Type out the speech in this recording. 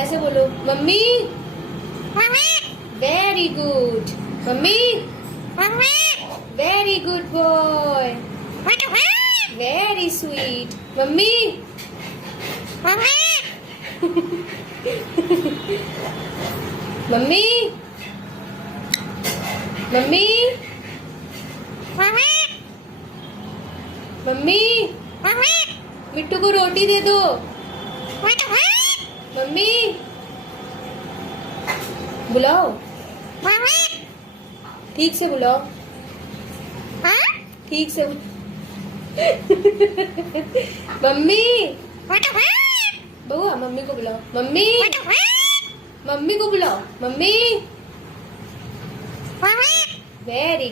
ऐसे बोलो mummy. Very good mummy. Very good boy. Very sweet mummy. Mummy mummy mummy Mittu को रोटी दे दो। मम्मी बुलाओ, ठीक से बुलाओ, ठीक से मम्मी बउआ मम्मी को बुलाओ। मम्मी मम्मी को बुलाओ। Mummy very